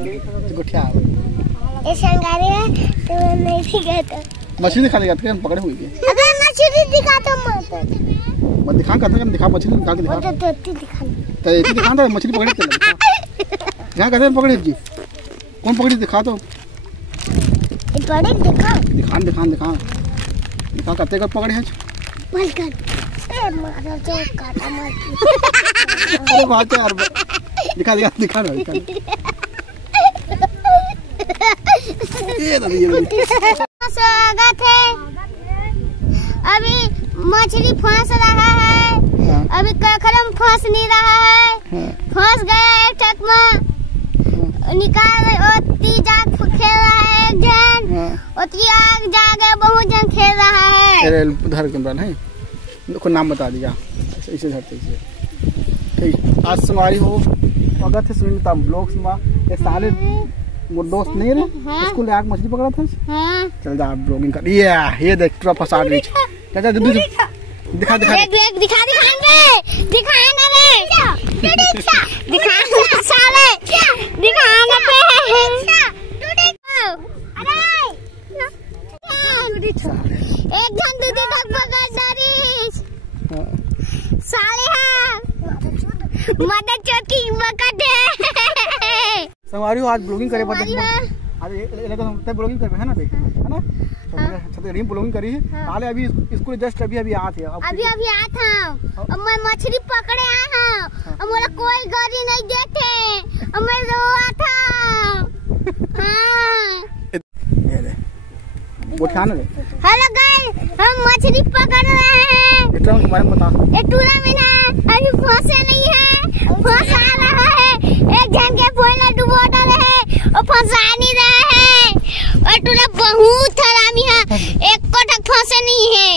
गुठिया ये शंगारी है तो नहीं दिखाता। मछली दिखा देगा तो पकड़े हुई है। अगर मछली दिखा तो मत दिखा कहता दिखा मछली दिखा के दिखा तो दिखा तो एक दिखा था मछली पकड़े थे यहाँ कहते पकड़े जी कौन पकड़ी दिखा तो बड़े दिखा दिखा दिखा दिखा दिखा करते कर पकड़े हैं बलकर ए मारा जो काटा मार अरे बात है यार दिखा दिखा दिखा रहा ये स्वागत है। अभी मछली फंस रहा है। अभी कखरम फंस नहीं रहा है। फंस गया एक ठक में निकाल ओती जाग खेल रहा है एक जन ओती आग जागे बहुत जन खेल रहा है। उधर कैमरा नहीं देखो नाम बता दिया इसे धरते इसे ठीक आज सवारी हो स्वागत है सुनीता ब्लॉग्स में एक साले वो दोस्त नहीं रे स्कूल में आग मछली पकड़ा था चल जा ब्लॉगिंग कर ये देख पूरा फंसा रही चाचा दूध दिखा दिखा दिखाएंगे दिखाना रे दिखाना साले दिखाना पे एक घंटे तक पकड़ डाली साले हैं मदद चौकी पकड़ सवारी आज ब्लॉगिंग करे पड़ते आज तो ब्लॉगिंग कर है ना देख है ना छतरी ब्लॉगिंग करी है हाले अभी स्कूल जस्ट अभी आए थे अभी आ था अब मैं मछली पकड़े आया हूं अब मेरा कोई गाड़ी नहीं देते अब मैं रोआ था हां वो ध्यान दे हेलो गाइस हम मछली पकड़ रहे हैं इतना के बारे में बता ये टूला में ना अभी फंसे नहीं है फंस आ रहा है एक जन के बोला डुबो रहे और फंसा नहीं रहे हैं और टूला बहुत हरामी है एक को तक फंसे नहीं है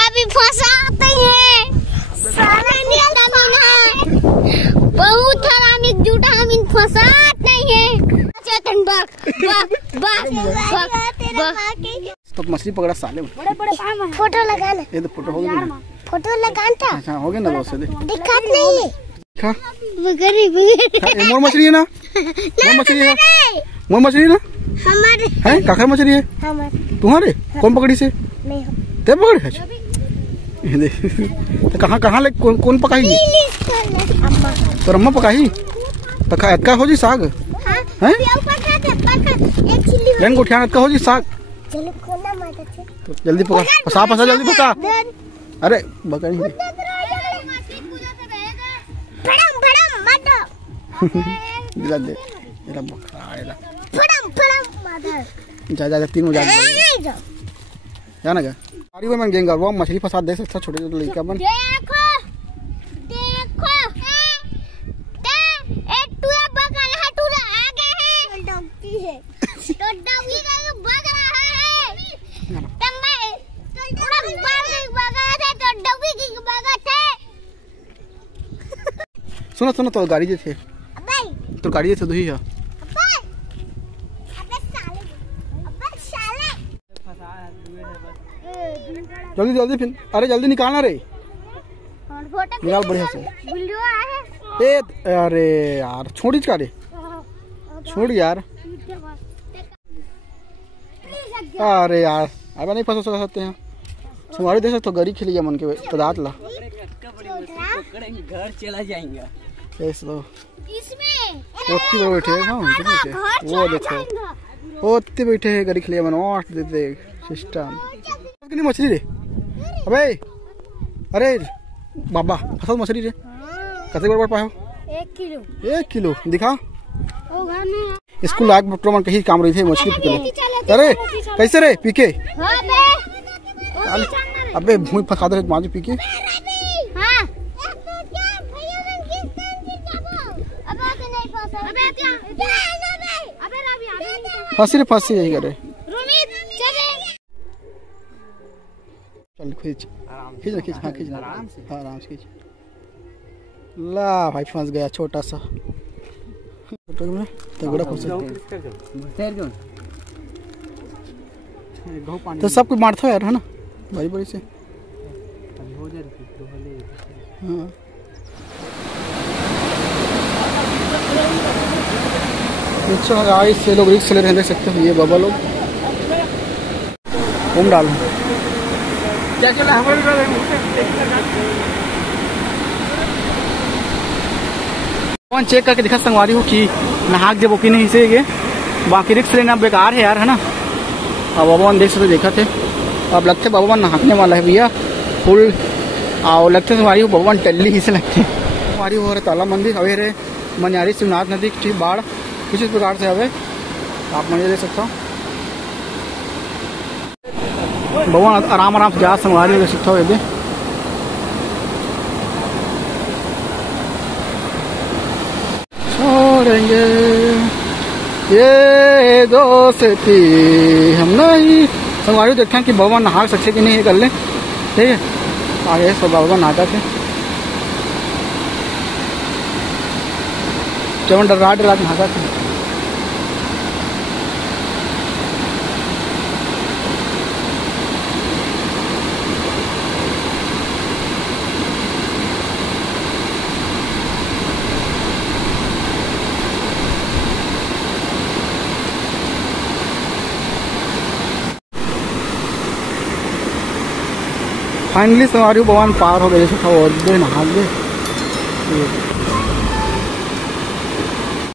अभी फंसाते हैं सारे निकलना है बहुत हरामी झूठा हम इन फंसाते नहीं है चेतन बक तो मछली पकड़ा साले फोटो लगाना ये तो फोटो हो गया फोटो लगाना अच्छा हो गया ना बस दिक्कत नहीं है देखा बगरी मोर मछली है ना मोर मछली है मोर मछली है ना हमारे है काकर मछली है हमारे तुम्हारे कौन पकड़ी से नहीं ते पकड़े है तो कहाँ ले कौन पकाई तो रम्मा पकाई तो का हो जी साग हैं रंग उठा का हो जी साग तो जल्दी पका फसा जल्दी फसा अरे बकरी दिला दे मेरा बकरा आएगा जा तीनों जा जाना क्या सारी में गेंगा वो मछली फंसा दे सकता छोटे छोटे लड़का बन देखो एक टूरा बगल है टूरा आगे है डॉगी है तो डॉगी का भाग रहा है तब मैं थोड़ा बगल है तो डॉगी की बगल है सुनो तो गाड़ी जे थे तो गाड़ी जे थे दही है जल्दी फिर अरे जल्दी निकालना रे निकाल बढ़िया से अरे यार छोड़ इसका रे छोड़ यार अरे यार अब नहीं फंस सकते हैं तुम्हारे देश तो गरी खेली मन के तदात ला घर चला जाएंगे ऐसे तो ओत्ती बैठे हैं वो देखो ओत्ती बैठे हैं गरी खेली मन वाट देते सिस्टम कितनी मछली रे अबे अरे बाबा फसल मछली रे कैसे बड़ पाए 1 किलो दिखा स्कूल लाग बटरमन कहीं काम रही थे मछली पकड़े अरे कैसे रे पीके अबे भूमि फंसा दे मांझ पीके फांसी यही करे चल खींच हाँ खींच आराम से खींच ला भाई फंस गया छोटा सा फोटो में तगड़ा फंस तो सब कुछ मारता यार है ना बड़ी बड़ी से हाँ नीचे गाइस ये लोग रिक्स ले रहे हैं, देख सकते हो ये बाबा लोग घूम डालो क्या चला कौन चेक करके दिखा संगवारी हो कि नहाक जब ओके नहीं से बाकी रिक्स लेना बेकार है यार, है ना। अब बाबा देख सकते देखा थे, अब लगते बाबा नहाकने वाला है भैया फुल। आओ लगते तुम्हारी हो भगवान टल्ली ही से लगते हमारी हो रहे ताला मंदिर हवे रे मनियारी शिवनाथ नदी ठीक बाढ़ कुछ इस प्रकार से हवे आप मंदिर देख सकते हो। भगवान आराम आराम से जा संगवारी देख सकते हो ये छोड़ेंगे ये दोस्ती हम नहीं। संगवारी देखते हैं कि भगवान नहा सकते कि नहीं कर ले, ठीक है। आगे सब भगवान नहाता थे जब डरा डरा नहाता थे। फाइनली सवारी भगवान पार हो गए, नहा दे।